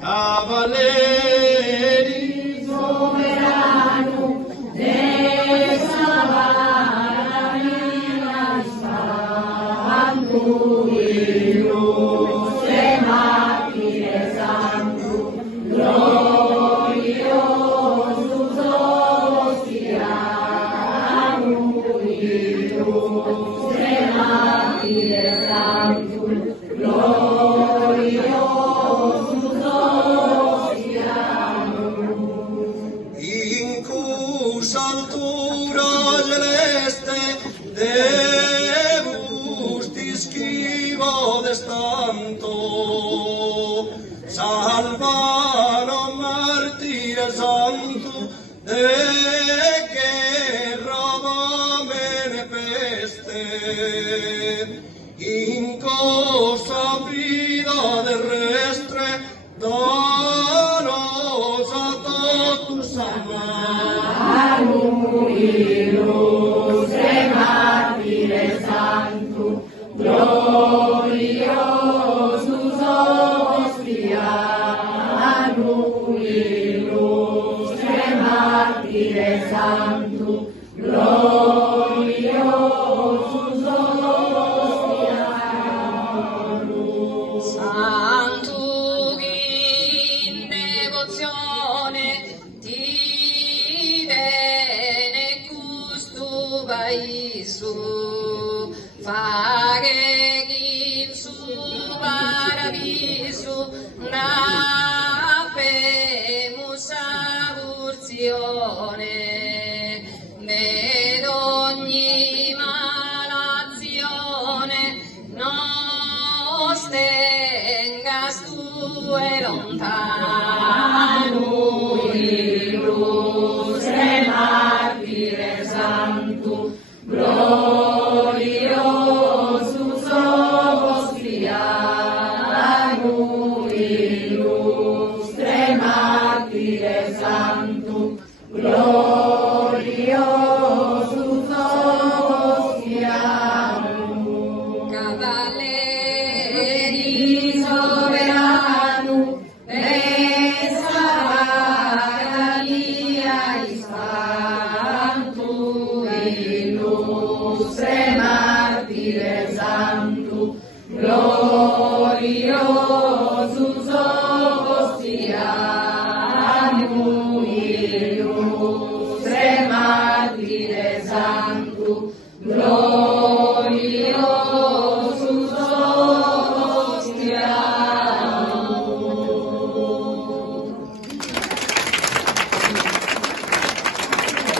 Cavalieri sovrano de Savaria Santo illustre martire santo gloriosus ostianum illustre martire santo gloriosus in cus altura celeste Deus discivo destanto salvaro martire santo de guerra mene peste in cosa vida terrestre donosa totus amanum illustre martire santo gloriosus ostianum illustre martire santo gloriosus ostianum Santo in devozione ti vene custuba Isu, fare in su paradiso na femus avurzione ed ogni malazione nos tengas tu e lontano